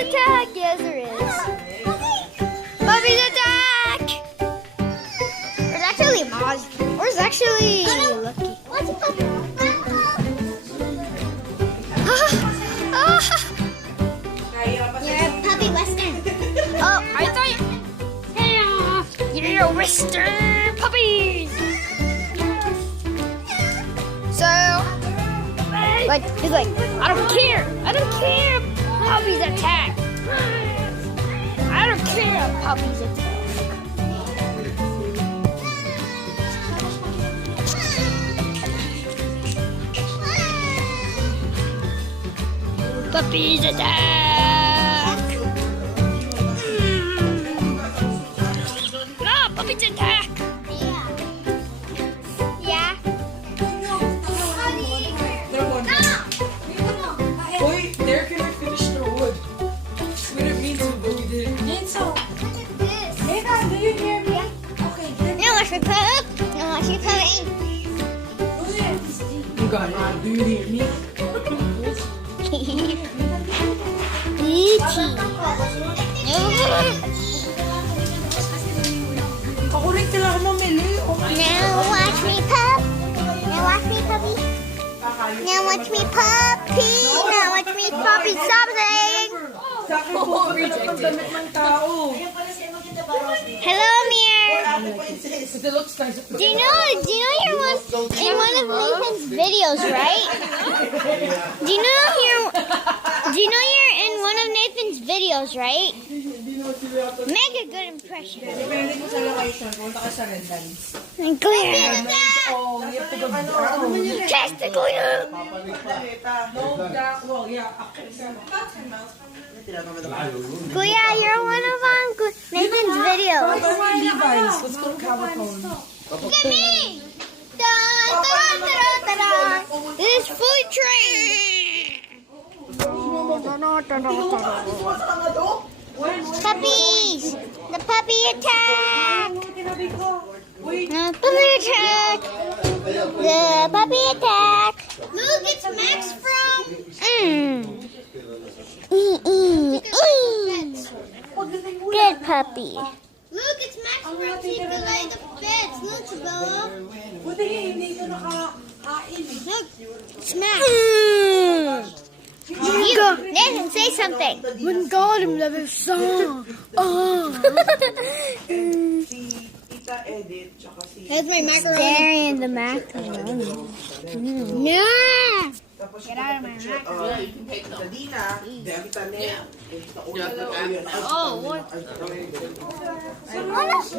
attack! Yes, there is. Puppies attack! There's actually Moz. Or it's actually Lucky. What's a puppy? You're a puppy western. Oh, I thought you're a Western puppies. So, like, he's like, I don't care. Puppies attack. I don't care. Puppies attack. Puppies attack. No, puppies attack. Yeah. Boy, there can I finish the wood? We didn't mean to, but we did. Mega, do you hear me? Okay, Now watch me pup. Now watch me puppy. you got it. Do you hear me? E.T. Ako rin kailangan mamili. Now watch me pup. Now watch me puppy. Now watch me puppy. Now watch me puppy something. Sa akin po, ng damit ng tao. Hello, Mir. Because it looks nice. Do you know you're in one of Nathan's videos, right? Do you know you're in one of Nathan's videos, right? Make a good impression. Depende mo sa location. Punta ka sa Redlands. Clear. Oh, you have to go down. Testically. No, that, well, yeah. Kuya, you're one of Nathan's videos. Levi's. Let's go to Cavapone. Look at me. Dun, dun, dun, dun, dun. This is fully trained. Puppies! The puppy attack! The puppy attack! The puppy attack! Look, it's Max from... Good puppy. Look, it's Max from Keep Below the Fence. Look, Isabella. Look, it's Max. Nathan, say something. When God him love his song. Here's my macaroni. Staring the macaroni. No. Get out of my macaroni. Oh, what?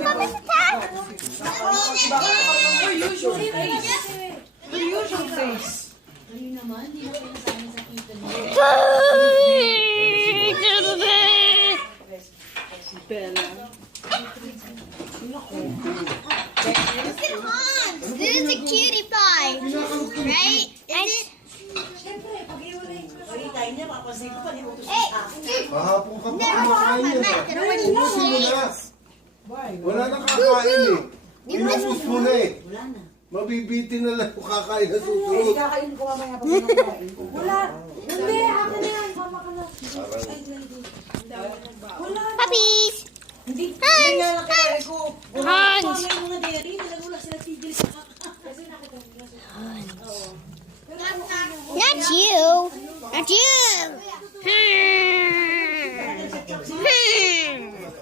Puppy's attack. The usual face. This is a cutie pie, right? Is it? Hey, Kahapon ka pa never saw kumakain my yan. mouth. I don't want to Ubus mo eat na. Why? Wala nang kakain eh. Inubos mo na eh. Mabibitin na lang kung kakain na susunod. Kakain ko mamaya pag kumakain. Wala. Hindi, akin na yan. Mama ka na. Wala. Puppies. Hindi. Hindi nga lang kaya ko. Hans! Not you. Not you.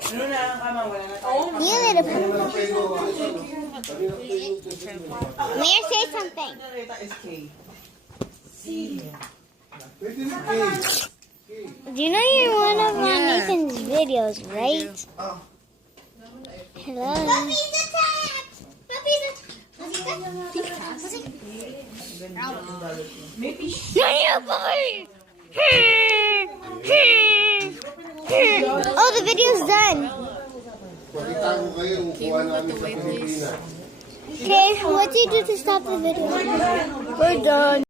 Ano na ang kama? Wala na tayo. You little puppy. May I say something? Narita is K. Pwede na eh. Do you know you're one of Nathan's videos, right? Hello. Puppies attack! Puppies attack! Maybe Oh, the video's done. Pakita ko kayo kung kuha namin sa Pilipinas. Okay, what do you do to stop the video? We're done.